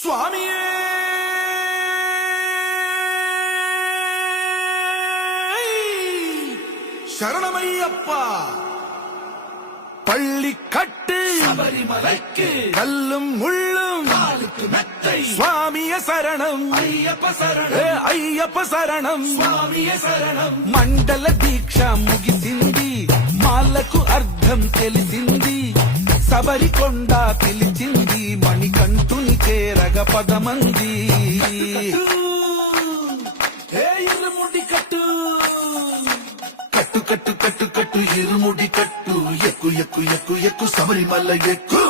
சுவாமியே சரணமையப்பா. பள்ளி கட்டு சபரிமலைக்கு கல்லும் முள்ளும் காலுக்கு மெத்தை சுவாமிய சரணம் ஐயப்ப சரணம் అయ్యప్ప శరణం స్వామియ శరణం. మండల దీక్ష ముగిసింది, మాలకు అర్థం తెలిసింది, శబరికొండ పిలిచింది, మణికంఠుని చేరగ పదమంది. ఇరుముడి కట్టు కట్టు కట్టు కట్టు కట్టు ఇరుముడి కట్టు, ఎక్కు ఎక్కు ఎక్కు ఎక్కు శబరిమల ఎక్కు.